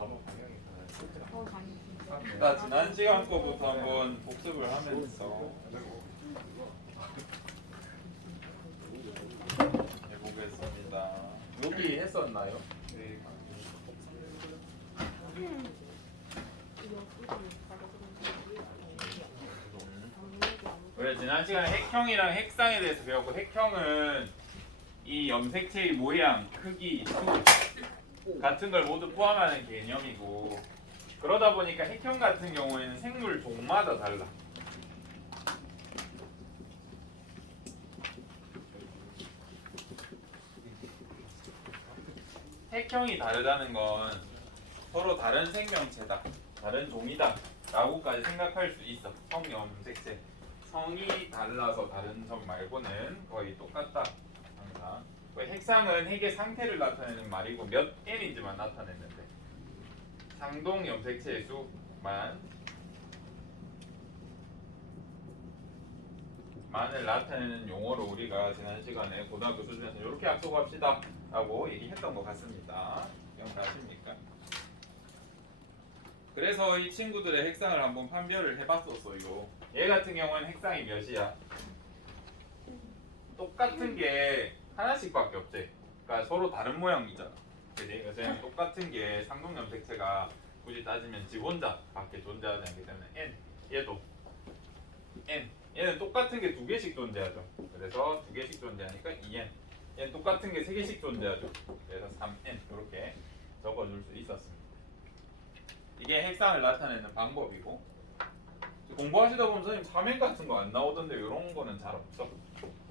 가방 방향이 다르네. 나 지난 시간 거부터 한번 복습을 하면서 해보겠습니다. 여기 했었나요? 네. 우리가 지난 시간에 핵형이랑 핵상에 대해서 배웠고, 핵형은 이 염색체의 모양, 크기, 수 같은 걸 모두 포함하는 개념이고, 그러다 보니까 핵형 같은 경우에는 생물 종마다 달라. 핵형이 다르다는 건 서로 다른 생명체다, 다른 종이다 라고까지 생각할 수 있어. 성염색체 성이 달라서 다른 점 말고는 거의 똑같다. 항상 핵상은 핵의 상태를 나타내는 말이고 몇 n인지만 나타냈는데, 상동 염색체의 수만 만을 나타내는 용어로 우리가 지난 시간에 고등학교 수준에서 이렇게 약속합시다 라고 얘기했던 것 같습니다. 기억나십니까? 그래서 이 친구들의 핵상을 한번 판별을 해봤었어. 이거 얘 같은 경우는 핵상이 몇이야? 똑같은 게 하나씩밖에 없지. 그러니까 서로 다른 모양이잖아. 그지? 그래서 똑같은 게 상동 염색체가 굳이 따지면 지 혼자밖에 존재하지 않기 때문에 n, 얘도 n, 얘는 똑같은 게 두 개씩 존재하죠. 그래서 두 개씩 존재하니까 2n. 얘는 똑같은 게 세 개씩 존재하죠. 그래서 3n 이렇게 적어줄 수 있었습니다. 이게 핵상을 나타내는 방법이고, 공부하시다 보면 선생님 3n 같은 거 안 나오던데 이런 거는 잘 없어.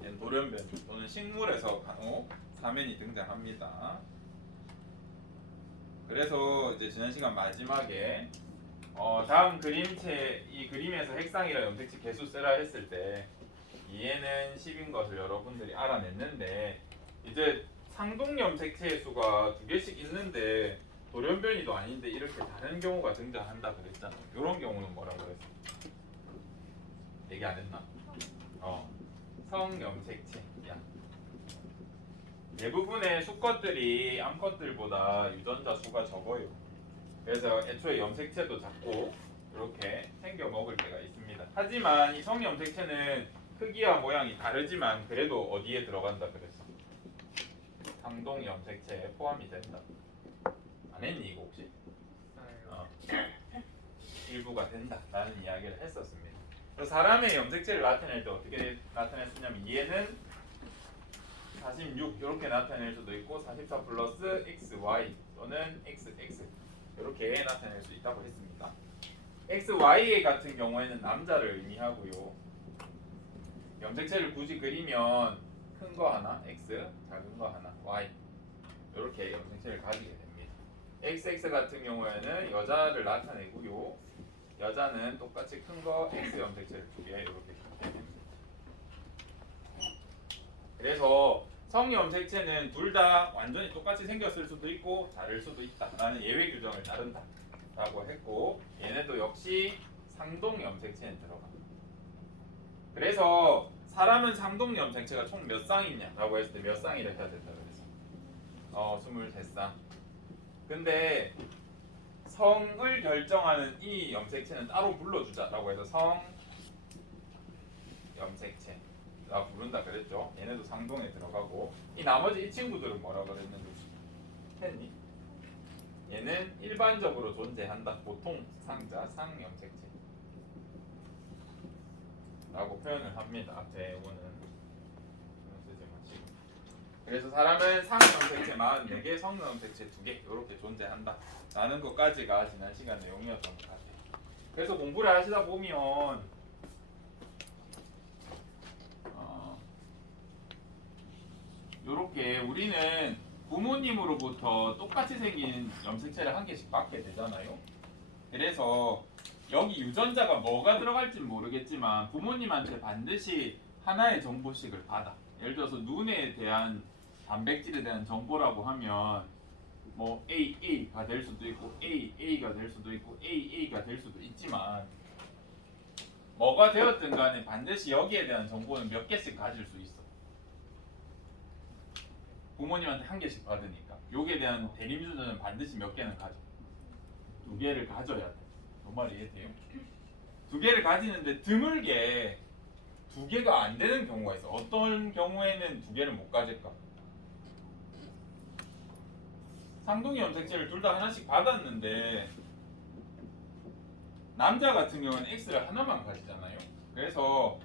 얘는 돌연변 또는 식물에서 간혹 3n이 등장합니다. 그래서 이제 지난 시간 마지막에 다음 그림체, 이 그림에서 핵상이랑 염색체 개수 쓰라 했을 때 얘는 10인 것을 여러분들이 알아냈는데, 이제 상동 염색체의 수가 두 개씩 있는데 돌연변이도 아닌데 이렇게 다른 경우가 등장한다 그랬잖아. 이런 경우는 뭐라고 그랬어? 얘기 안 했나? 성염색체야. 대부분의 수컷들이 암컷들보다 유전자 수가 적어요. 그래서 애초에 염색체도 작고 이렇게 생겨 먹을 때가 있습니다. 하지만 이 성염색체는 크기와 모양이 다르지만 그래도 어디에 들어간다 그랬어? 상동 염색체에 포함이 된다. 안 했니 이거 혹시? 일부가 된다라는 이야기를 했었습니다. 그래서 사람의 염색체를 나타낼 때 어떻게 나타냈었냐면, 얘는 46 이렇게 나타낼 수도 있고 44 플러스 XY 또는 XX 이렇게 나타낼 수 있다고 했습니다. XY 같은 경우에는 남자를 의미하고요. 염색체를 굳이 그리면 큰 거 하나 X, 작은 거 하나 Y 이렇게 염색체를 가지게 됩니다. XX 같은 경우에는 여자를 나타내고요. 여자는 똑같이 큰 거 X 염색체를 두 개 이렇게 갖게 됩니다. 그래서 성염색체는 둘 다 완전히 똑같이 생겼을 수도 있고 다를 수도 있다 라는 예외 규정을 따른다 라고 했고, 얘네도 역시 상동 염색체에 들어갑니다. 그래서 사람은 상동 염색체가 총 몇 쌍이냐 라고 했을 때 몇 쌍이라 해야 된다 그래서 23쌍. 근데 성을 결정하는 이 염색체는 따로 불러주자 라고 해서 성 염색체 라 부른다 그랬죠. 얘네도 상동에 들어가고, 이 나머지 이 친구들은 뭐라 그랬는지 했니? 얘는 일반적으로 존재한다. 보통 상자 상염색체 라고 표현을 합니다. 앞에 오는 쓰지 마시고. 그래서 사람은 상염색체 44개, 성염색체 2개 이렇게 존재한다 라는 것까지가 지난 시간 내용이었던 것 같아요. 그래서 공부를 하시다 보면 요렇게 우리는 부모님으로부터 똑같이 생긴 염색체를 한 개씩 받게 되잖아요. 그래서 여기 유전자가 뭐가 들어갈지 모르겠지만 부모님한테 반드시 하나의 정보씩을 받아. 예를 들어서 눈에 대한 단백질에 대한 정보라고 하면 뭐 AA가 될 수도 있고 AA가 될 수도 있고 AA가 될 수도 있지만, 뭐가 되었든 간에 반드시 여기에 대한 정보는 몇 개씩 가질 수 있어. 부모님한테 한 개씩 받으니까 여기에 대한 대리유전자는 반드시 몇 개는 가져. 두 개를 가져야 돼. 그 말 이해돼요? 두 개를 가지는데 드물게 두 개가 안 되는 경우가 있어. 어떤 경우에는 두 개를 못 가질까? 상동이 염색체를 둘 다 하나씩 받았는데 남자 같은 경우는 X를 하나만 가지잖아요. 그래서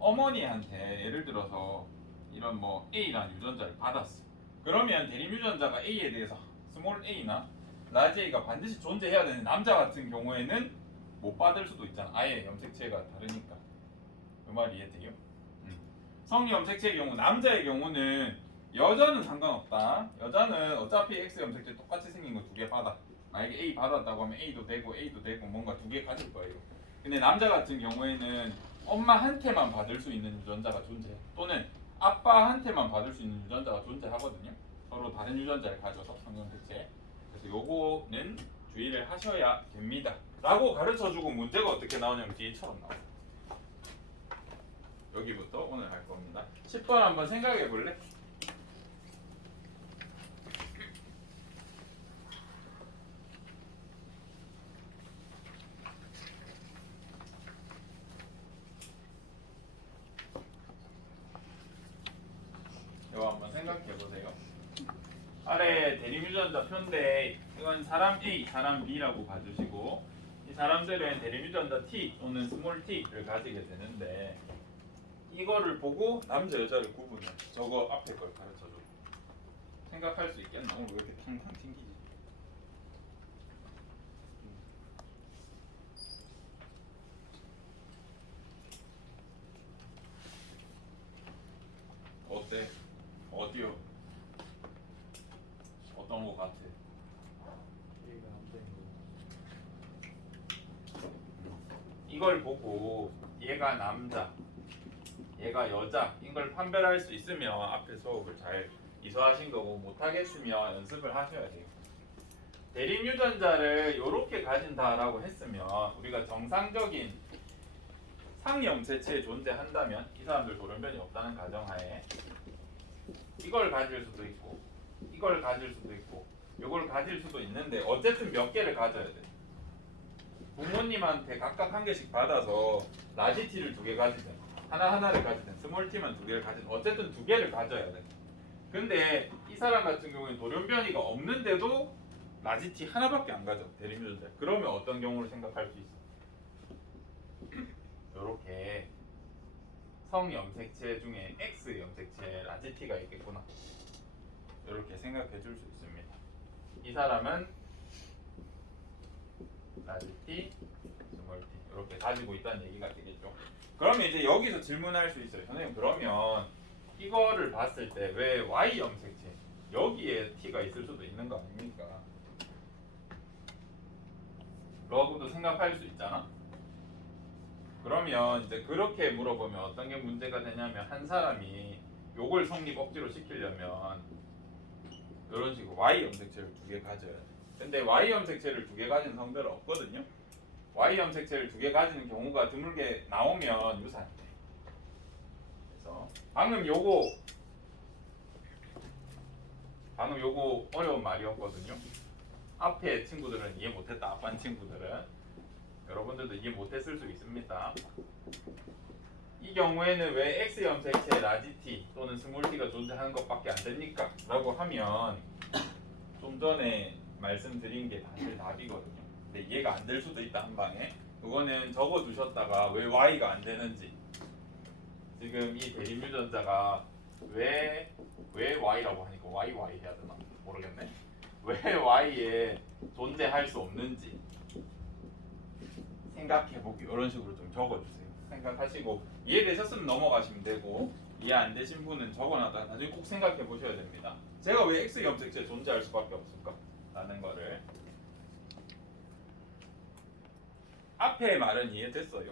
어머니한테 예를 들어서 이런 뭐 A라는 유전자를 받았어. 그러면 대립 유전자가 A에 대해서 스몰 a나 라지 a가 반드시 존재해야 되는 남자 같은 경우에는 못 받을 수도 있잖아. 아예 염색체가 다르니까. 그 말 이해돼요? 성리 염색체의 경우 남자의 경우는 여자는 상관없다. 여자는 어차피 X 염색체 똑같이 생긴 거 두 개 받아. 만약에 A 받았다고 하면 A도 되고 뭔가 두 개 가질 거예요. 근데 남자 같은 경우에는 엄마한테만 받을 수 있는 유전자가 존재해. 또는 아빠한테만 받을 수 있는 유전자가 존재하거든요. 서로 다른 유전자를 가져서 성염색체. 그래서 요거는 주의를 하셔야 됩니다. 라고 가르쳐주고 문제가 어떻게 나오냐면 뒤처럼 나와요. 여기부터 오늘 할 겁니다. 10번 한번 생각해 볼래? 이거 한번 생각해 보세요. 아래 대립유전자 표인데 이건 사람 A, 사람 B라고 봐주시고 이 사람들은 대립유전자 T 또는 스몰 t를 가지게 되는데 이거를 보고 남자 여자를 구분해. 저거 앞에 걸 가르쳐줘. 생각할 수 있겠나? 오늘 왜 이렇게 탕탕 튕기지? 어때? 어디요? 어떤 거 같아? 얘가 안 되는 거. 이걸 보고 얘가 남자, 얘가 여자 이걸 판별할 수 있으면 앞에 수업을 잘 이수하신 거고 못하겠으면 연습을 하셔야 돼요. 대립 유전자를 이렇게 가진다라고 했으면 우리가 정상적인 상염체체에 존재한다면 이 사람들 돌연변이 없다는 가정하에 이걸 가질 수도 있고 이걸 가질 수도 있고 이걸 가질 수도 있는데 어쨌든 몇 개를 가져야 돼. 부모님한테 각각 한 개씩 받아서 라지 T를 두 개 가지든 하나를 가지든 스몰 T만 두 개를 가지든 어쨌든 두 개를 가져야 돼. 근데 이 사람 같은 경우는 돌연변이가 없는데도 라지 T 하나밖에 안 가져. 대립 유전자. 그러면 어떤 경우를 생각할 수 있어? 이렇게 성염색체 중에 X 염색체 라지 T가 있겠구나. 이렇게 생각해 줄 수 있습니다. 이 사람은 라지 T, 스몰 T 이렇게 가지고 있다는 얘기가 되겠죠. 그러면 이제 여기서 질문할 수 있어요. 선생님 그러면 이거를 봤을 때 왜 Y 염색체 여기에 T가 있을 수도 있는 거 아닙니까? 러브도 생각할 수 있잖아. 그러면 이제 그렇게 물어보면 어떤 게 문제가 되냐면 한 사람이 요걸 성립 억지로 시키려면 이런 식으로 Y 염색체를 두 개 가져야 돼. 근데 Y 염색체를 두 개 가진 성별은 없거든요. Y 염색체를 두 개 가지는 경우가 드물게 나오면 유사해. 그래서 방금 요거 어려운 말이었거든요. 앞에 친구들은 이해 못했다. 앞반 친구들은 여러분들도 이해 못했을 수 있습니다. 이 경우에는 왜 X 염색체 라지 T 또는 스몰 T가 존재하는 것밖에 안 됩니까? 라고 하면 좀 전에 말씀드린 게 사실 답이거든요. 근데 이해가 안 될 수도 있다 한 방에. 그거는 적어 두셨다가 왜 Y가 안 되는지 지금 이 대립 유전자가 왜 Y라고 하니까 YY 해야 되나? 모르겠네. 왜 Y에 존재할 수 없는지 생각해보기 이런 식으로 좀 적어주세요. 생각하시고 이해되셨으면 넘어가시면 되고 이해 안 되신 분은 적어놨다가 나중에 꼭 생각해보셔야 됩니다. 제가 왜 X 염색체 존재할 수밖에 없을까? 라는 거를 앞에 말은 이해됐어요?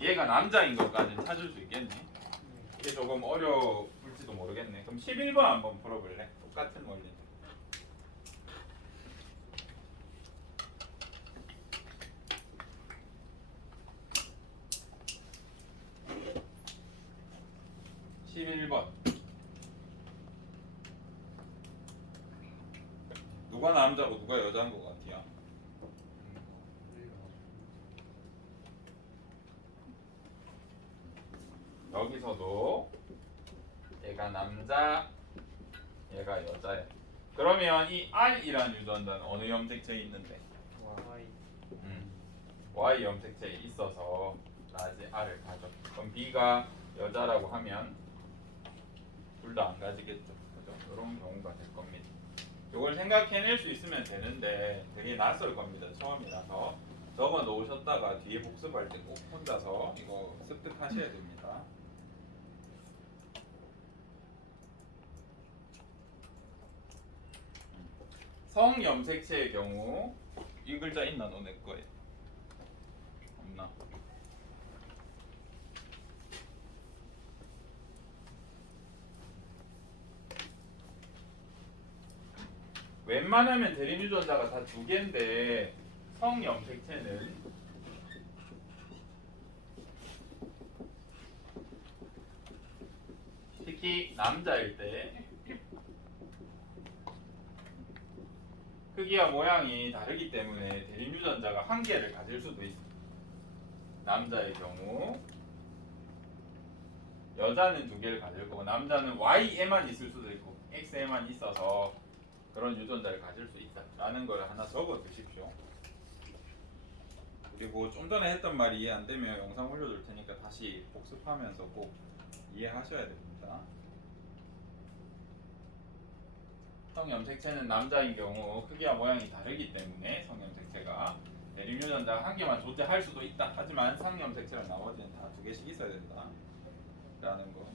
얘가 남자인 것까지는 찾을 수 있겠네. 이게 조금 어려울지도 모르겠네. 그럼 11번 한번 풀어볼래? 똑같은 원리. 누가 남자고 누가 여자인 것 같아요? 여기서도 얘가 남자, 얘가 여자예요. 그러면 이 R이라는 유전자는 어느 염색체에 있는데? Y. Y 염색체에 있어서 라지 R을 가져. 그럼 B가 여자라고 하면 둘 다 안 가지겠죠. 그죠? 이런 경우가 될 겁니다. 이걸 생각해낼 수 있으면 되는데 되게 낯설 겁니다. 처음이라서 적어 놓으셨다가 뒤에 복습할 때 꼭 혼자서 이거 습득하셔야 됩니다. 성염색체의 경우 이 글자 있나 너네 거에? 없나? 웬만하면 대립 유전자가 다 두 개인데 성염색체는 특히 남자일 때 크기와 모양이 다르기 때문에 대립 유전자가 한 개를 가질 수도 있습니다. 남자의 경우 여자는 두 개를 가질 거고 남자는 Y에만 있을 수도 있고 X에만 있어서 그런 유전자를 가질 수 있다라는 걸 하나 적어 두십시오. 그리고 좀 전에 했던 말이 이해 안 되면 영상 올려둘 테니까 다시 복습하면서 꼭 이해하셔야 됩니다. 성염색체는 남자인 경우 크기와 모양이 다르기 때문에 성염색체가 대립 유전자 한 개만 존재할 수도 있다. 하지만 상염색체는 나머지는 다 두 개씩 있어야 된다. 라는 거.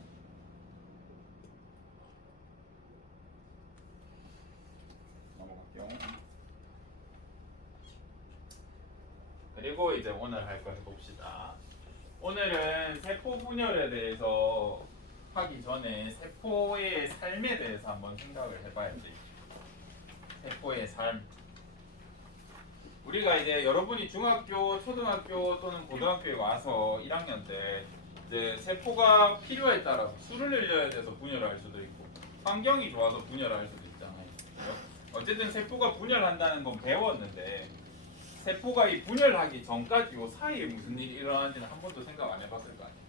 넘어갈게요. 그리고 이제 오늘 할 거 해봅시다. 오늘은 세포 분열에 대해서 하기 전에 세포의 삶에 대해서 한번 생각을 해봐야 돼요. 세포의 삶. 우리가 이제 여러분이 중학교, 초등학교 또는 고등학교에 와서 1학년 때 이제 세포가 필요에 따라 수를 늘려야 돼서 분열할 수도 있고 환경이 좋아서 분열할 수도 있잖아요. 그죠? 어쨌든 세포가 분열한다는 건 배웠는데 세포가 이 분열하기 전까지 요 사이에 무슨 일이 일어나는지는 한 번도 생각 안 해봤을 거 아니에요.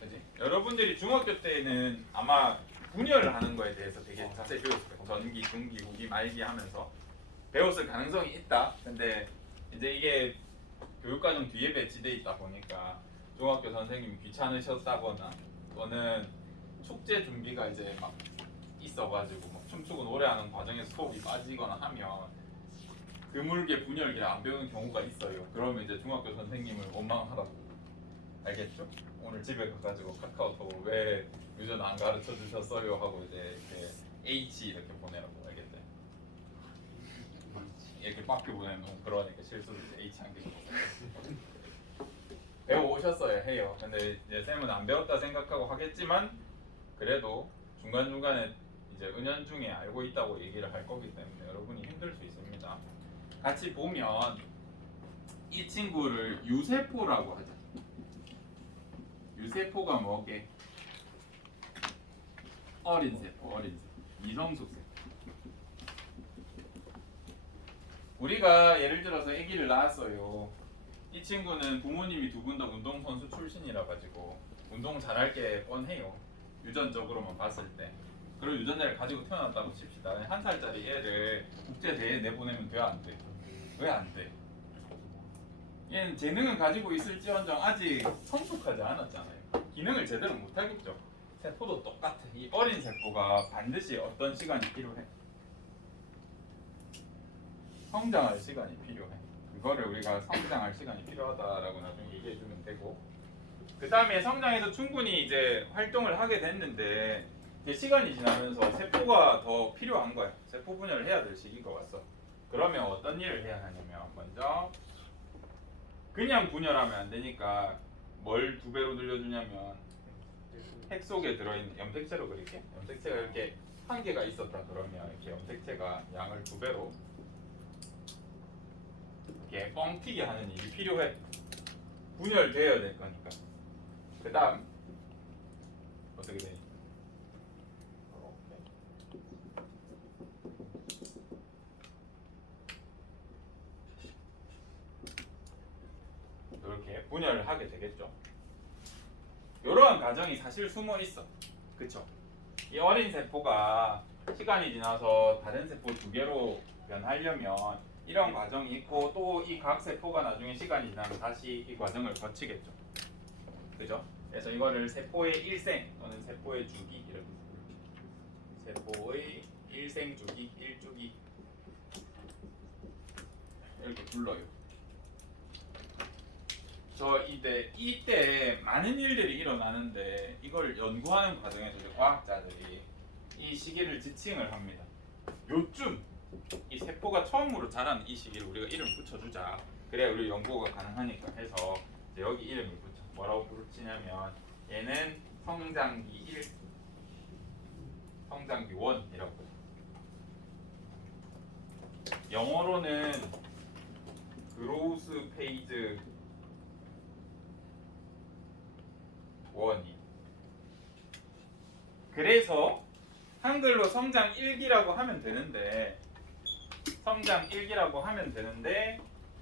그지? 여러분들이 중학교 때는 아마 분열을 하는 거에 대해서 되게 자세히 배웠을 거예요. 전기, 중기, 우기, 말기 하면서 배웠을 가능성이 있다. 근데 이제 이게 교육과정 뒤에 배치돼 있다 보니까 중학교 선생님이 귀찮으셨다거나 또는 축제 준비가 이제 막 있어가지고 막 춤추고 노래하는 과정에서 수업이 빠지거나 하면 드물게 분열기를 안 배우는 경우가 있어요. 그러면 이제 중학교 선생님을 원망하라고. 알겠죠? 오늘 집에 가가지고 카카오톡 왜 유전 안 가르쳐 주셨어요 하고 이제 이렇게 H 이렇게 보내라고. 알겠죠? 이렇게 빡게 보내면 그러니까 실수로 이제 H 한 개. 배워 오셨어야 해요. 근데 이제 쌤은 안 배웠다 생각하고 하겠지만 그래도 중간 중간에 이제 은연중에 알고 있다고 얘기를 할 거기 때문에 여러분이 힘들 수 있습니다. 같이 보면 이 친구를 유세포라고 하자. 유세포가 뭐게? 어린 세포, 어린 세포, 미성숙 세포. 우리가 예를 들어서 아기를 낳았어요. 이 친구는 부모님이 두 분 다 운동선수 출신이라 가지고 운동 잘할 게 뻔해요. 유전적으로만 봤을 때. 그런 유전자를 가지고 태어났다고 칩시다. 1살짜리 애를 국제대회에 내보내면 돼? 안 돼? 왜 안 돼? 얘는 재능은 가지고 있을지언정 아직 성숙하지 않았잖아요. 기능을 제대로 못하겠죠. 세포도 똑같아. 이 어린 세포가 반드시 어떤 시간이 필요해? 성장할 시간이 필요해. 그거를 우리가 성장할 시간이 필요하다라고 나중에 얘기해주면 되고 그 다음에 성장해서 충분히 이제 활동을 하게 됐는데 이제 시간이 지나면서 세포가 더 필요한 거야. 세포 분열을 해야 될 시기가 왔어. 그러면 어떤 일을 해야 하냐면 먼저 그냥 분열하면 안 되니까 뭘 두 배로 늘려주냐면 핵 속에 들어있는 염색체로 그릴게. 염색체가 이렇게 한 개가 있었다 그러면 이렇게 염색체가 양을 두 배로 이렇게 뻥튀기 하는 일이 필요해. 분열되어야 될 거니까. 그 다음 어떻게 되니? 분열을 하게 되겠죠. 이러한 과정이 사실 숨어 있어. 그쵸? 이 어린 세포가 시간이 지나서 다른 세포 두 개로 변하려면 이런 과정이 있고 또 이 각 세포가 나중에 시간이 지나면 다시 이 과정을 거치겠죠. 그죠? 그래서 이거를 세포의 일생 또는 세포의 주기 이렇게 불러요. 세포의 일생 주기, 일주기 이렇게 불러요. 저 이때 많은 일들이 일어나는데 이걸 연구하는 과정에서 이제 과학자들이 이 시기를 지칭을 합니다. 요쯤 이 세포가 처음으로 자라는 이 시기를 우리가 이름 붙여주자. 그래야 우리 연구가 가능하니까 해서 이제 여기 이름을 붙여. 뭐라고 붙이냐면 얘는 성장기 1, 성장기 1이라고. 영어로는 그로우스 페이즈 1이. 그래서 한글로 성장 1기라고 하면 되는데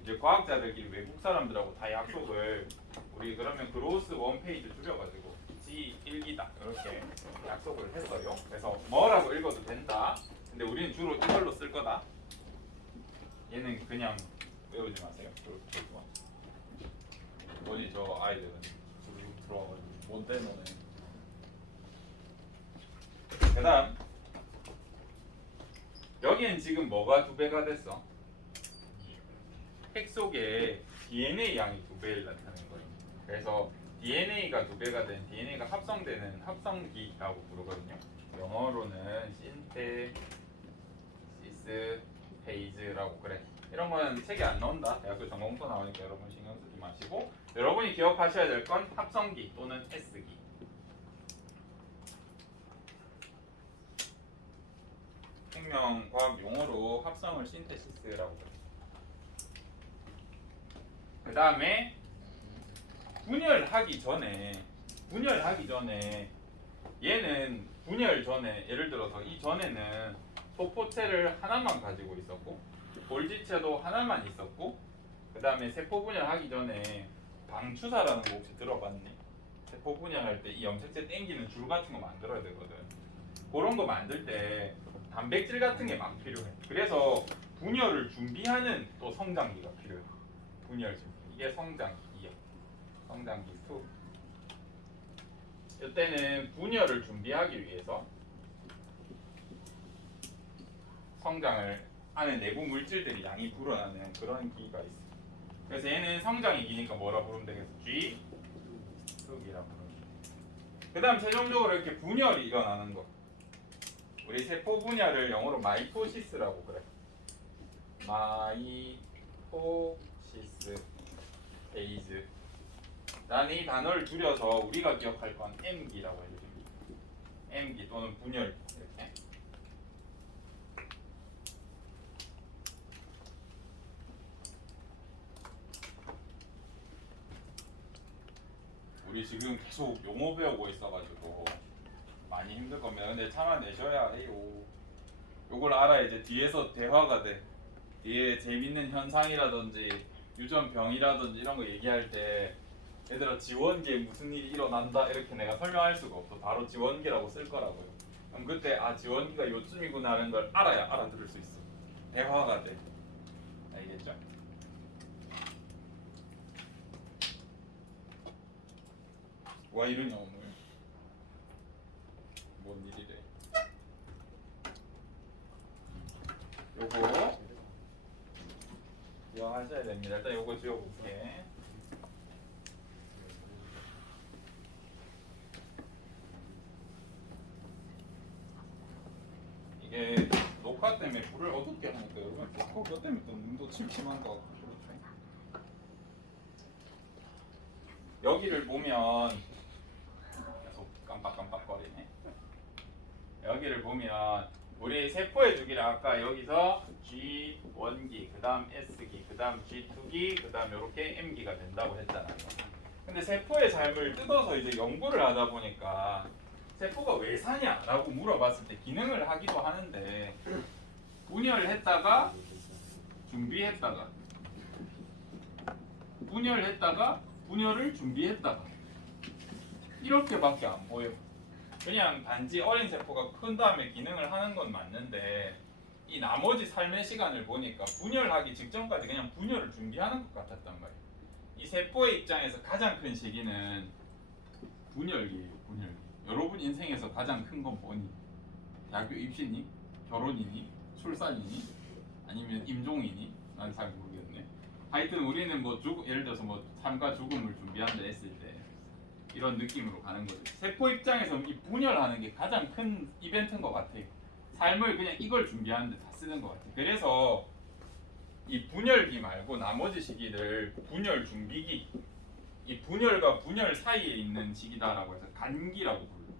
이제 과학자들끼리 외국 사람들하고 다 약속을 우리 그러면 그로우스 1 페이지 줄여가지고 G1기다 이렇게 약속을 했어요. 그래서 뭐라고 읽어도 된다. 근데 우리는 주로 이걸로 쓸 거다. 얘는 그냥 외우지 마세요. 뭐지 저 아이들은 들어와가지고 뭔데 너네. 그다음 여기는 지금 뭐가 2배가 됐어? 핵 속에 DNA 양이 2배를 나타내는 거예요. 그래서 DNA가 2배가 된 DNA가 합성되는 합성기라고 부르거든요. 영어로는 신테시스 페이즈라고 그래. 이런 건 책에 안 나온다. 대학교 전공서 나오니까 여러분 신경 쓰지 마시고 여러분이 기억하셔야 될 건 합성기 또는 S기. 생명과학 용어로 합성을 신테시스라고 그래. 그 다음에 분열하기 전에 얘는 분열 전에 예를 들어서 이 전에는 소포체를 하나만 가지고 있었고 골지체도 하나만 있었고 그 다음에 세포 분열하기 전에 방추사라는 거 혹시 들어봤니? 세포 분열할 때 이 염색체 땡기는 줄 같은 거 만들어야 되거든. 그런 거 만들 때 단백질 같은 게 막 필요해. 그래서 분열을 준비하는 또 성장기가 필요해. 분열 준비. 이게 성장기야. 성장기 2. 이때는 분열을 준비하기 위해서 성장을 안에 내부 물질들이 양이 불어나는 그런 기가 있어. 그래서 얘는 성장의 기니까 뭐라 부르면 되겠어? G 흑이라고 부르면. 그다음 최종적으로 이렇게 분열이 일어나는 거. 우리 세포 분열을 영어로 마이토시스라고 그래. 마이토시스 페이즈. 난 이 단어를 줄여서 우리가 기억할 건 M기라고 해요. M기 또는 분열 이렇게. 우리 지금 계속 용어 배우고 있어가지고 많이 힘들 겁니다. 근데 참아내셔야 해요. 요걸 알아야 이제 뒤에서 대화가 돼. 뒤에 재밌는 현상이라든지 유전병이라든지 이런 거 얘기할 때 얘들아 지원기에 무슨 일이 일어난다 이렇게 내가 설명할 수가 없어. 바로 지원기라고 쓸 거라고요. 그럼 그때 아 지원기가 요쯤이구나 하는 걸 알아야 알아들을 수 있어. 대화가 돼. 알겠죠? 와 이러냐 오늘. 뭔 일이래. 요거 기억하셔야 됩니다. 일단 요거 지워볼게. 이게 녹화 때문에 불을 어둡게 하니까 여러분 녹화 몇 때문에 또 눈도 침침한 것 같고 그렇죠. 여기를 보면 계속 깜빡깜빡거리네. 여기를 보면 우리 세포의 주기를 아까 여기서 G1기, 그 다음 S기, 그 다음 G2기, 그 다음 이렇게 M기가 된다고 했잖아요. 근데 세포의 삶을 뜯어서 이제 연구를 하다 보니까 세포가 왜 사냐 라고 물어봤을 때 기능을 하기도 하는데 분열했다가 준비했다가 분열했다가 분열을 준비했다. 이렇게밖에 안 보여. 그냥 단지 어린 세포가 큰 다음에 기능을 하는 건 맞는데 이 나머지 삶의 시간을 보니까 분열하기 직전까지 그냥 분열을 준비하는 것 같았단 말이에요. 이 세포의 입장에서 가장 큰 시기는 분열기예요. 분열기. 여러분 인생에서 가장 큰 건 뭐니? 대학교 입시니? 결혼이니? 출산이니? 아니면 임종이니? 난 잘 모르겠네. 하여튼 우리는 뭐 예를 들어서 뭐 삶과 죽음을 준비한다 했을 때 이런 느낌으로 가는 거죠. 세포 입장에서 이 분열하는 게 가장 큰 이벤트인 것 같아요. 삶을 그냥 이걸 준비하는데 다 쓰는 것 같아요. 그래서 이 분열기 말고 나머지 시기를 분열 준비기, 이 분열과 분열 사이에 있는 시기다라고 해서 간기라고 불러요.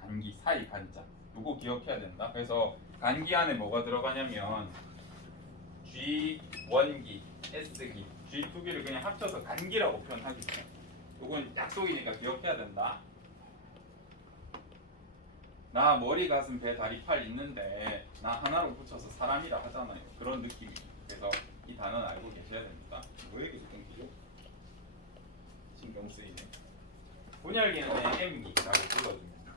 간기 사이 간자. 요거 기억해야 된다. 그래서 간기 안에 뭐가 들어가냐면 G1기, S기, G2기를 그냥 합쳐서 간기라고 표현하기 때문에 요건 약속이니까 기억해야 된다. 나 머리, 가슴, 배, 다리, 팔 있는데 나 하나로 붙여서 사람이라 하잖아요. 그런 느낌이에요. 그래서 이 단어는 알고 계셔야 됩니다. 왜 이렇게 끊기죠? 신경 쓰이네. 분열기는 그냥 M기라고 불러줍니다.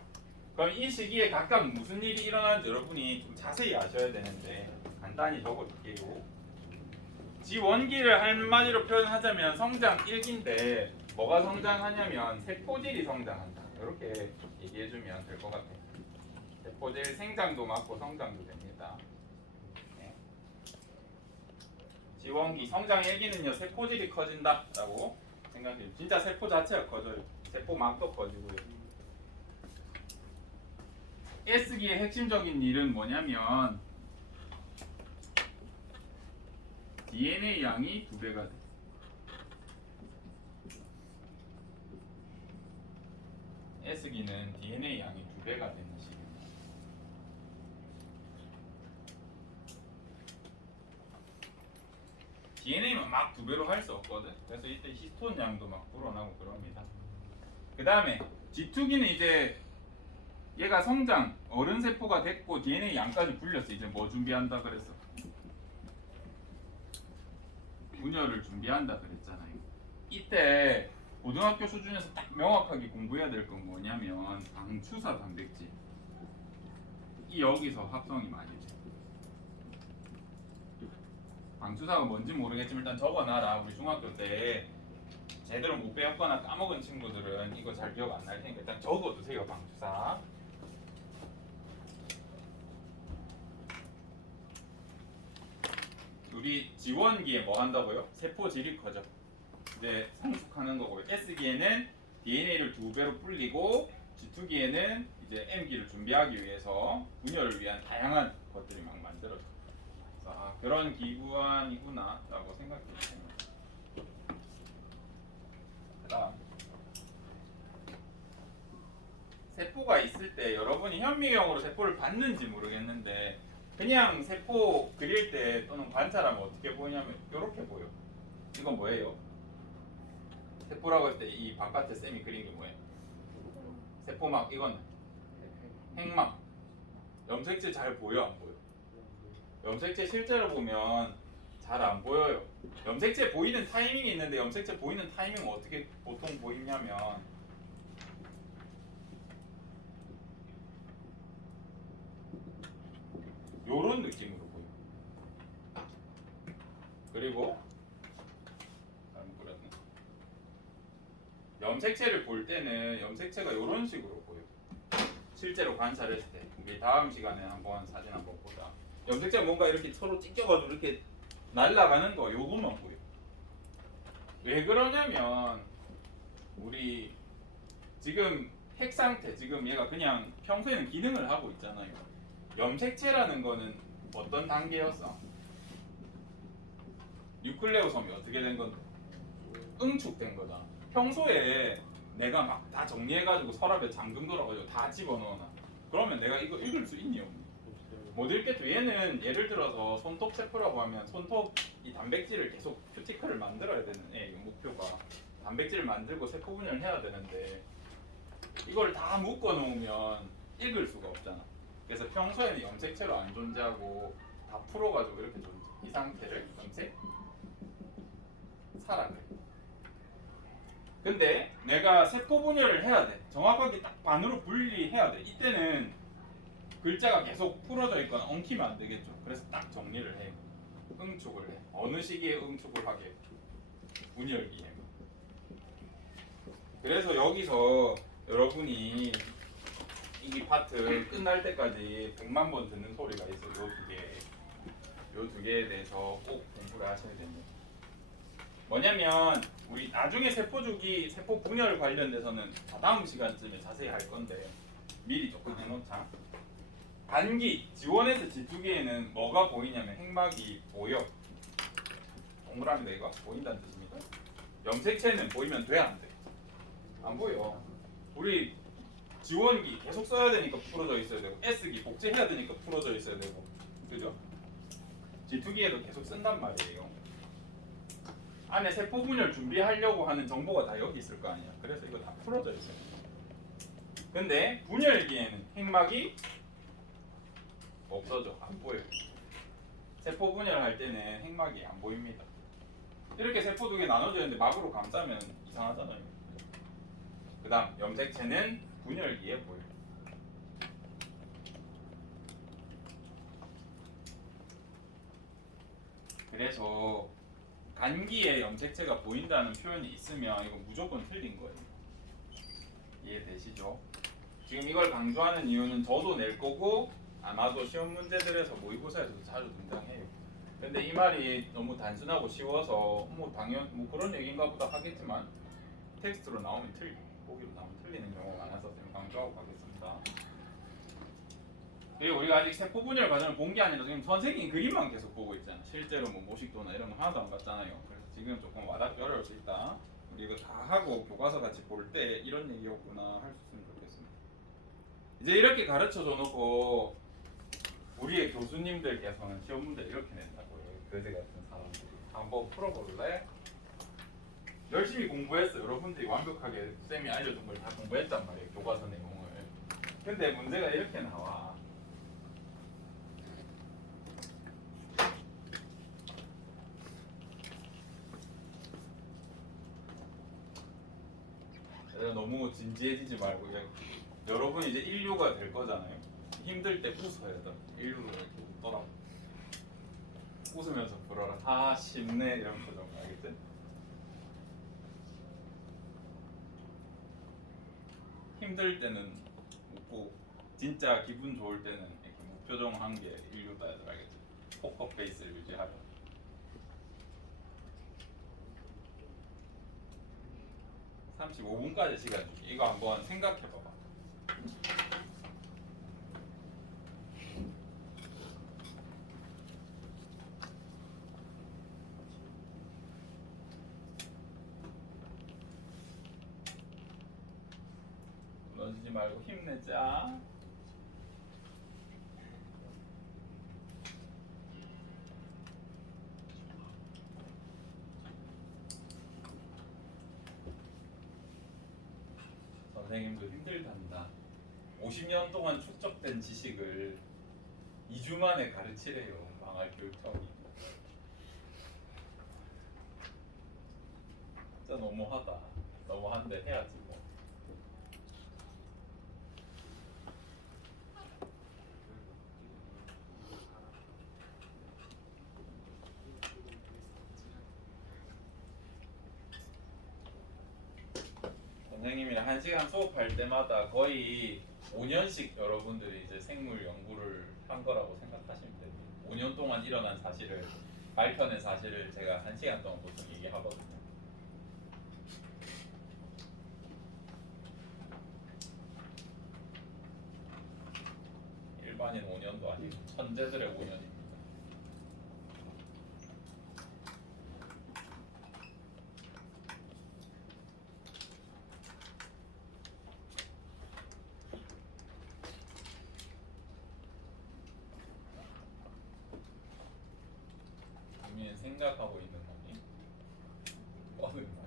그럼 이 시기에 각각 무슨 일이 일어나는지 여러분이 좀 자세히 아셔야 되는데 간단히 적어줄게요. G1기를 한마디로 표현하자면 성장 1기인데 뭐가 성장하냐면 세포질이 성장한다. 이렇게 얘기해주면 될 것 같아요. 세포질 생장도 맞고 성장도 됩니다. 네. G1기 성장 1기는요 세포질이 커진다라고 생각해요. 진짜 세포 자체가 커져요. 세포막도 커지고요. S기의 핵심적인 일은 뭐냐면 DNA 양이 2배가 돼. S기는 DNA 양이 2배가 되는 시기입니다. DNA만 막 2배로 할 수 없거든. 그래서 이때 히스톤 양도 막 불어나고 그럽니다. 그 다음에 G2기는 이제 얘가 성장, 어른 세포가 됐고 DNA 양까지 불렸어. 이제 뭐 준비한다 그랬어? 분열을 준비한다 그랬잖아요. 이때 고등학교 수준에서 딱 명확하게 공부해야 될 건 뭐냐면 방추사 단백질. 이 여기서 합성이 많이 돼. 방추사가 뭔지 모르겠지만 일단 적어놔라. 우리 중학교 때 제대로 못 배웠거나 까먹은 친구들은 이거 잘 기억 안 날 테니까 일단 적어두세요. 방추사. 우리 G1기에 뭐 한다고요? 세포질이 커져. 이제 성숙하는 거고요. S기에는 DNA를 2배로 불리고 G2기에는 이제 M기를 준비하기 위해서 분열을 위한 다양한 것들이 막 만들어져. 아, 그런 기구안이구나 라고 생각해 주세요. 그다음 세포가 있을 때 여러분이 현미경으로 세포를 봤는지 모르겠는데 그냥 세포 그릴 때 또는 관찰하면 어떻게 보이냐면 이렇게 보여. 이건 뭐예요? 세포라고 할 때 이 바깥에 쌤이 그린 게 뭐예요? 세포막. 이건 핵막. 염색체 잘 보여 안 보여? 염색체 실제로 보면 잘 안 보여요. 염색체 보이는 타이밍이 있는데 염색체 보이는 타이밍은 어떻게 보통 보이냐면 요런 느낌으로 보여. 그리고 잘못 그렸네. 염색체를 볼 때는 염색체가 요런 식으로 보여. 실제로 관찰했을 때. 우리 다음 시간에 한번 사진 한번 보자. 염색체가 뭔가 이렇게 서로 찢겨가지고 이렇게 날아가는 거 요것만 보여. 왜 그러냐면 우리 지금 핵 상태, 지금 얘가 그냥 평소에는 기능을 하고 있잖아요. 염색체라는 거는 어떤 단계였어? 뉴클레오섬이 어떻게 된 건데? 응축된 거잖아. 평소에 내가 막 다 정리해가지고 서랍에 잠금 돌아가지고 다 집어넣어놔. 그러면 내가 이거 읽을 수 있니 없니? 못 읽겠죠. 얘는 예를 들어서 손톱 세포라고 하면 손톱 이 단백질을 계속 큐티클을 만들어야 되는 애 목표가 단백질을 만들고 세포 분열을 해야 되는데 이걸 다 묶어 놓으면 읽을 수가 없잖아. 그래서 평소에는 염색체로 안 존재하고 다 풀어가지고 이렇게 존재. 이 상태를 염색 사라 그래. 근데 내가 세포 분열을 해야 돼. 정확하게 딱 반으로 분리해야 돼. 이때는 글자가 계속 풀어져 있거나 엉키면 안 되겠죠. 그래서 딱 정리를 해. 응축을 해. 어느 시기에 응축을 하게? 분열기에. 그래서 여기서 여러분이 이 파트 끝날 때까지 100만 번 듣는 소리가 있어. 요 두 개. 요 두 개에 대해서 꼭 공부를 하셔야 됩니다. 뭐냐면 우리 나중에 세포 주기, 세포 분열 관련돼서는 다음 시간쯤에 자세히 할 건데 미리 조금 해놓자. 단기, 지원에서 G2기에는 뭐가 보이냐면 핵막이 보여. 동그라미가 이거 보인다는 뜻입니다. 염색체는 보이면 돼, 안 돼? 안 보여. 우리 지원기 계속 써야 되니까 풀어져 있어야 되고 S기 복제해야 되니까 풀어져 있어야 되고 그죠? G2기에도 계속 쓴단 말이에요. 안에 세포 분열 준비하려고 하는 정보가 다 여기 있을 거 아니야. 그래서 이거 다 풀어져 있어요. 근데 분열기에는 핵막이 없어져. 안 보여. 세포 분열할 때는 핵막이 안 보입니다. 이렇게 세포 두 개 나눠져 있는데 막으로 감싸면 이상하잖아요. 그 다음 염색체는 분열기에 보여. 그래서 간기에 염색체가 보인다는 표현이 있으면 이건 무조건 틀린 거예요. 이해되시죠? 지금 이걸 강조하는 이유는 저도 낼 거고 아마도 시험 문제들에서 모의고사에서도 자주 등장해요. 근데 이 말이 너무 단순하고 쉬워서 뭐 당연 뭐 그런 얘기인가 보다 하겠지만 텍스트로 나오면 보기로 나오면 틀리는 경우가 많아서 좀 강조하고 가겠습니다. 그리고 우리가 아직 세포 분열 과정을 본 게 아니라 지금 선생님 그림만 계속 보고 있잖아. 실제로 뭐 모식도나 이런 거 하나도 안 봤잖아요. 그래서 지금 조금 와닿기 어려울 수 있다. 우리 이거 다 하고 교과서 같이 볼 때 이런 얘기였구나 할 수 있으면 좋겠습니다. 이제 이렇게 가르쳐 줘 놓고 우리의 교수님들께서는 시험 문제 이렇게 낸다고요. 거지 같은 사람들이. 한번 풀어볼래? 열심히 공부했어. 여러분들이 완벽하게 쌤이 알려준 걸 다 공부했단 말이에요. 교과서 내용을. 근데 문제가 이렇게 나와. 너무 진지해지지 말고 여러분 이제 인류가 될 거잖아요. 힘들 때 웃어야 돼. 인류로 이렇게 웃더라고. 웃으면서 불어라. 아 쉽네 이런 표정 알겠지? 힘들 때는 웃고 진짜 기분 좋을 때는 이렇게 무표정한 게 인류다 얘들 알겠지? 포커 페이스를 유지하려. (35분까지) 시간 줄게. 이거 한번 생각해봐봐. 무너지지 말고 힘내자. 선생님도 힘들답니다. 50년 동안 축적된 지식을 2주 만에 가르치래요. 망할 교육청이. 진짜 너무하다. 너무한데 해야지 뭐. 선생님이랑 1시간 수업할 때마다 거의 5년씩 여러분들이 이제 생물 연구를 한 거라고 생각하시면 돼요. 5년 동안 일어난 사실을 밝혀낸 사실을 제가 1시간 동안 보통 얘기하거든요. 일반인 5년도 아니고 천재들의 5년입니다. 국민 생각하고 있는 거니? 뻔한 말.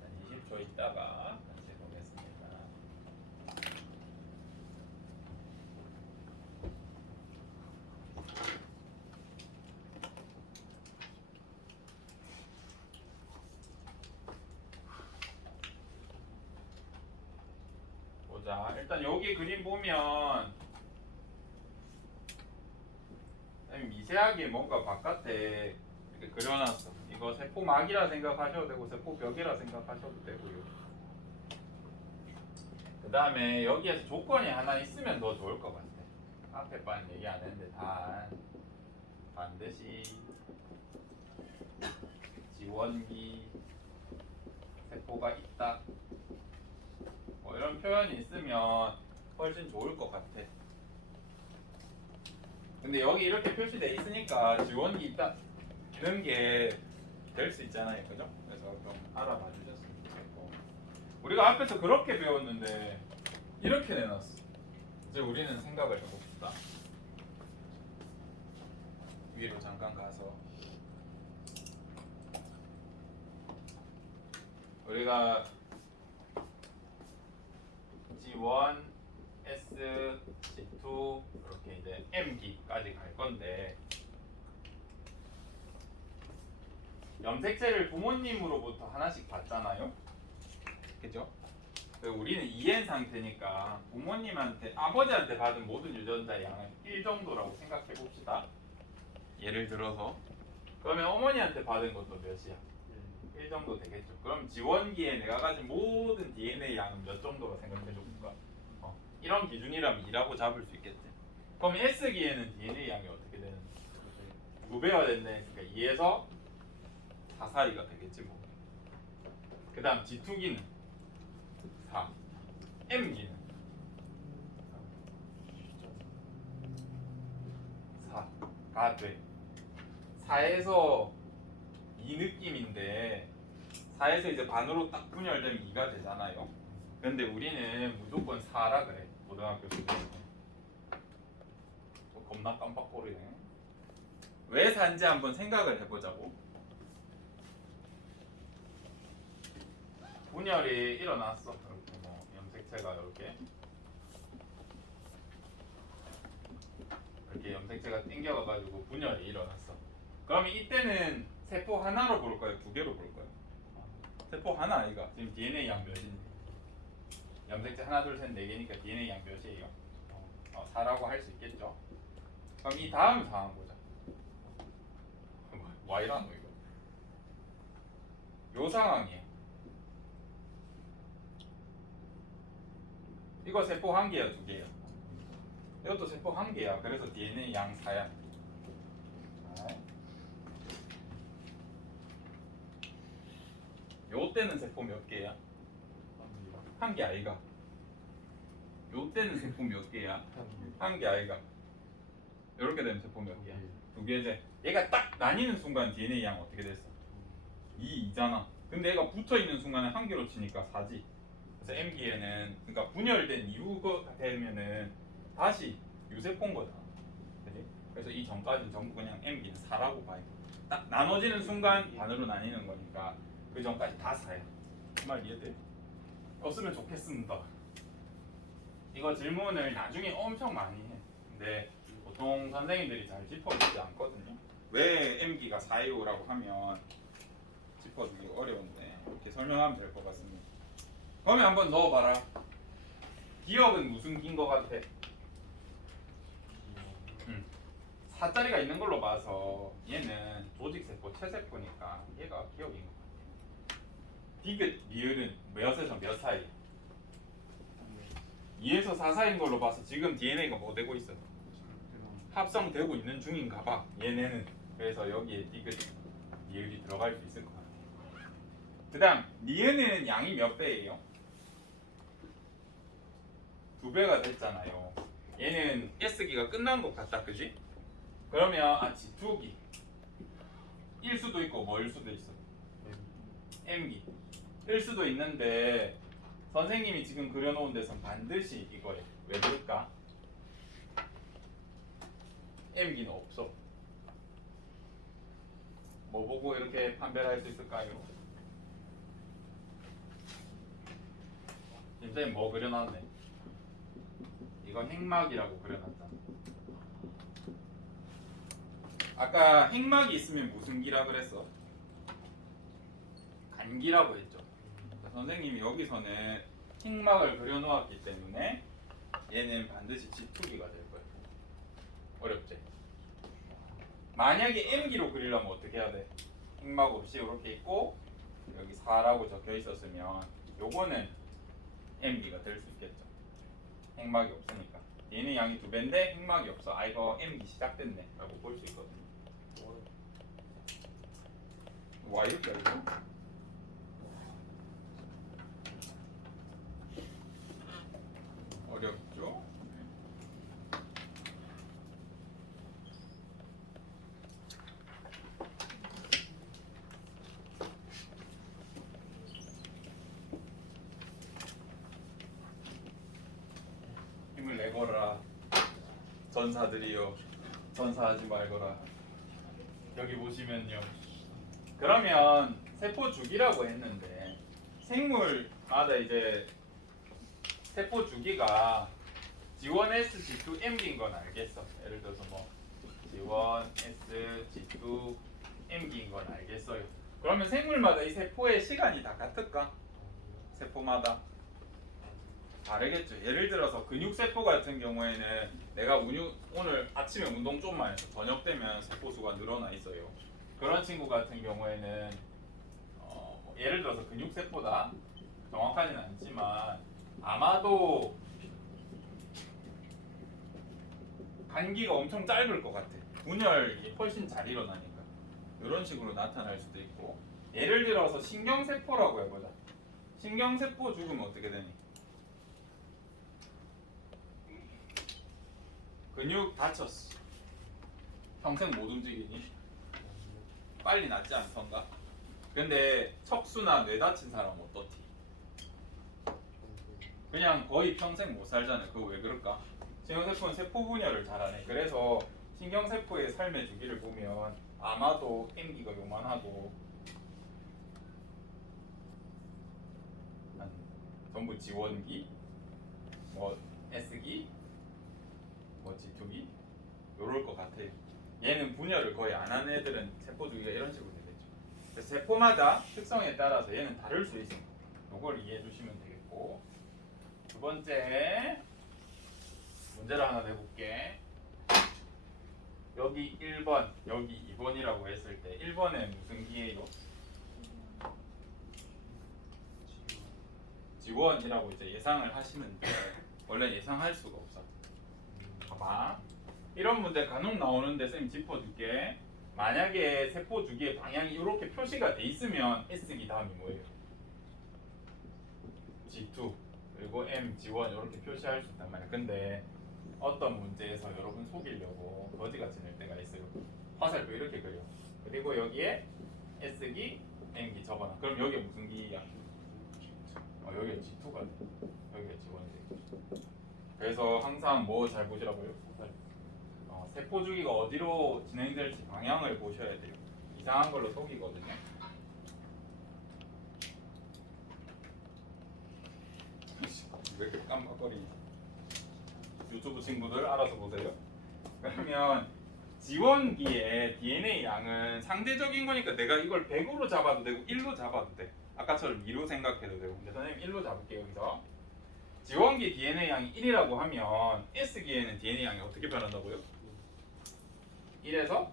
한 20초 있다가 다시 보겠습니다. 보자. 일단 여기 그림 보면 미세하게 뭔가 바깥에 이렇게 그려놨어. 이거 세포막이라 생각하셔도 되고 세포벽이라 생각하셔도 되고요. 그 다음에 여기에서 조건이 하나 있으면 더 좋을 것 같아. 앞에 바는 얘기 안 했는데 반드시 지원기 세포가 있다. 뭐 이런 표현이 있으면 훨씬 좋을 것 같아. 근데 여기 이렇게 표시돼 있으니까 지원기 있다는 게 될 수 있잖아요, 그죠? 그래서 좀 알아봐 주셨으면 좋겠고. 우리가 앞에서 그렇게 배웠는데 이렇게 내놨어. 이제 우리는 생각을 해봅시다. 위로 잠깐 가서 우리가 G1, S, G2 이렇게 이제 M기까지 갈 건데 염색체를 부모님으로부터 하나씩 받잖아요. 그죠? 우리는 2N 상태니까 부모님한테 아버지한테 받은 모든 유전자 양은 1 정도라고 생각해 봅시다. 예를 들어서 그러면 어머니한테 받은 것도 몇이야? 1 정도 되겠죠. 그럼 지원기에 내가 가진 모든 DNA 양은 몇 정도로 생각해 볼까? 이런 기준이라면 2라고 잡을 수 있겠지. 그럼 S기에는 DNA 양이 어떻게 되는? 2배가 된다니까 2에서 4 사이가 되겠지 뭐. 그 다음 G2기는 4, M기는 4가 돼. 4에서 2 느낌인데 4에서 이제 반으로 딱 분열되면 2가 되잖아요. 근데 우리는 무조건 4라 그래. 고등학교 수준에는. 겁나 깜빡거리네. 왜 4인지 한번 생각을 해보자고. 분열이 일어났어. 이렇게 뭐 염색체가 이렇게 염색체가 땡겨가가지고 분열이 일어났어. 그러면 이때는 세포 하나로 볼까요? 2개로 볼까요? 세포 하나 아이가. 지금 DNA 양 몇인데? 염색체 하나, 둘, 셋, 4개니까 DNA 양 몇이에요? 4라고 할 수 있겠죠. 그럼 이 다음 상황 보자. Y라노 이거. 요 상황이에요. 이거 세포 1개야, 2개야? 이것도 세포 1개야. 그래서 DNA 양 4야. 요 때는 세포 몇 개야? 1개 아이가. 요 때는 세포 몇 개야? 1개 아이가. 이렇게 되면 세포 몇 개야? 2개지. 얘가 딱 나뉘는 순간 DNA 양 어떻게 됐어? 2잖아. 근데 얘가 붙어 있는 순간에 1개로 치니까 4지. 그래서 M기에는 그러니까 분열된 이유가 되면은 다시 유세포인 거잖아. 그지? 그래서 이 전까지는 전부 그냥 M기는 4라고 봐요. 딱 나눠지는 순간 반으로 나뉘는 거니까 그 전까지 다 4야. 그 말 이해돼? 없으면 좋겠습니다. 이거 질문을 나중에 엄청 많이 해. 근데 보통 선생님들이 잘 짚어주지 않거든요. 왜 M기가 4요라고 하면 짚어주기 어려운데 이렇게 설명하면 될 것 같습니다. 그러면 한번 넣어봐라. 기억은 무슨 기인 것 같아? 4자리가 있는 걸로 봐서 얘는 조직세포, 체세포니까 얘가 기억인 것 같아. 디귿, 리을은 몇에서 몇 사이? 2에서 4 사이인 걸로 봐서 지금 DNA가 뭐 되고 있어? 합성되고 있는 중인가 봐. 얘네는. 그래서 여기에 디귿, 리을이 들어갈 수 있을 것 같아. 그 다음 리은은 양이 몇 배예요? 2배가 됐잖아요. 얘는 S기가 끝난 것 같다, 그지? 그러면 G2기 1 수도 있고 뭐일 수도 있어? M기 1 수도 있는데 선생님이 지금 그려놓은 데선 반드시 이거예요. 왜 그럴까? M기는 없어. 뭐 보고 이렇게 판별할 수 있을까요? 선생님 뭐 그려놨네? 이건 핵막이라고 그려놨잖아. 아까 핵막이 있으면 무슨 기라 그랬어? 간기라고 했죠. 선생님이 여기서는 흰막을 그려놓았기 때문에 얘는 반드시 G2기가 될 거예요. 어렵지? 만약에 M기로 그리려면 어떻게 해야 돼? 흰막 없이 이렇게 있고 여기 4라고 적혀 있었으면 요거는 M기가 될 수 있겠죠. 흰막이 없으니까. 얘는 양이 2배인데 흰막이 없어. 아 이거 M기 시작됐네 라고 볼 수 있거든요. 와 이렇게 알고? 어렵죠? 힘을 내거라 전사들이여 전사하지 말거라. 여기 보시면요. 그러면 세포 주기라고 했는데 생물마다 이제 세포 주기가 G1S, G2, M기인 건 알겠어. 예를 들어서 뭐 G1S, G2, M기인 건 알겠어요. 그러면 생물마다 이 세포의 시간이 다 같을까? 세포마다 다르겠죠. 예를 들어서 근육세포 같은 경우에는 내가 오늘 아침에 운동 좀만 해서 저녁 되면 세포 수가 늘어나 있어요. 그런 친구 같은 경우에는 뭐 예를 들어서 근육세포다 정확하지는 않지만 아마도 간기가 엄청 짧을 것 같아. 분열이 훨씬 잘 일어나니까 이런 식으로 나타날 수도 있고, 예를 들어서 신경세포라고 해보자. 신경세포 죽으면 어떻게 되니? 근육 다쳤어. 평생 못 움직이니? 빨리 낫지 않던가? 근데 척수나 뇌 다친 사람은 어떻지? 그냥 거의 평생 못 살잖아요. 그거 왜 그럴까? 신경세포는 세포 분열을 잘하네. 그래서 신경세포의 삶의 주기를 보면 아마도 M기가 요만하고 전부 G1기, 뭐 S기, 뭐 G2기 요럴 것 같아요. 얘는 분열을 거의 안 하는 애들은 세포 주기가 이런 식으로 되겠죠. 그래서 세포마다 특성에 따라서 얘는 다를 수 있습니다. 요걸 이해해 주시면 되겠고, 두 번째 문제를 하나 내볼게. 여기 1번, 여기 2번이라고 했을 때 1번에 무슨 기예요? G1이라고 이제 예상을 하시는데 원래 예상할 수가 없어. 봐봐. 이런 문제 간혹 나오는데 쌤 짚어줄게. 만약에 세포 주기의 방향이 이렇게 표시가 돼 있으면 S기 다음이 뭐예요? G2 그리고 M, G1 이렇게 표시할 수 있단 말이야. 근데 어떤 문제에서 여러분 속이려고 거지같이 낼 때가 있어요. 화살표 이렇게 그려. 그리고 여기에 S기, M기 적어놔. 그럼 여기에 무슨 기야? 여기에 G2가 돼. 여기에 G1이 돼. 그래서 항상 뭐 잘 보시라고요? 세포 주기가 어디로 진행될지 방향을 보셔야 돼요. 이상한 걸로 속이거든요. 왜 이렇게 깜빡거리냐? 유튜브 친구들 알아서 보세요. 그러면 G1기의 DNA 양은 상대적인 거니까 내가 이걸 100으로 잡아도 되고 1로 잡아도 돼. 아까처럼 2로 생각해도 되고. 근데 선생님 1로 잡을게요. 여기서 G1기 DNA 양이 1이라고 하면 S기에는 DNA 양이 어떻게 변한다고요? 1에서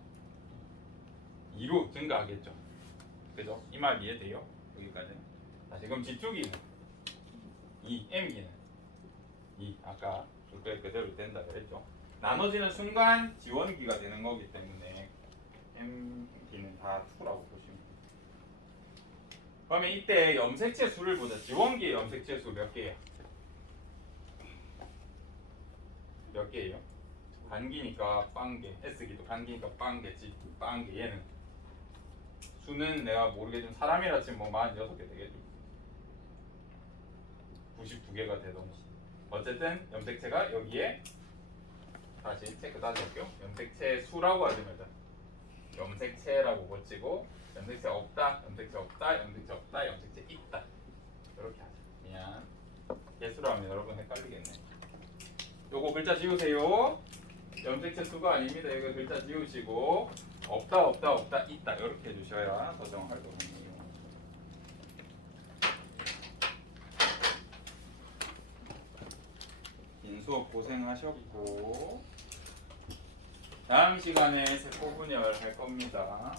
2로 증가하겠죠. 그죠? 이 말 이해돼요? 여기까지. 자, 지금 G2기는 2, M기는 2. 아까 그대로 된다 그랬죠. 나눠지는 순간 G1기가 되는 거기 때문에 M기는 다 2라고 보시면 돼요. 그러면 이때 염색체 수를 보자. G1기의 염색체 수 몇 개야? 몇 개예요? 반기니까 빵개, S기도 반기니까 빵개, G 빵개. 얘는 수는 내가 모르겠지만 사람이라 치면 뭐 46개 되겠죠. 92개가 되던지. 어쨌든 염색체가 여기에 다시 체크 다시 할게요. 염색체 수라고 하지 말자. 염색체라고 고치고 염색체 없다, 염색체 없다, 염색체 없다, 염색체 있다. 이렇게 하자. 미안. 개수로 하면 여러분 헷갈리겠네. 요거 글자 지우세요. 염색체 수가 아닙니다. 여기 글자 지우시고 없다 없다 없다 있다 이렇게 해주셔야 더 정확할 거거든요. 수업 고생하셨고 다음 시간에 세포 분열 할 겁니다.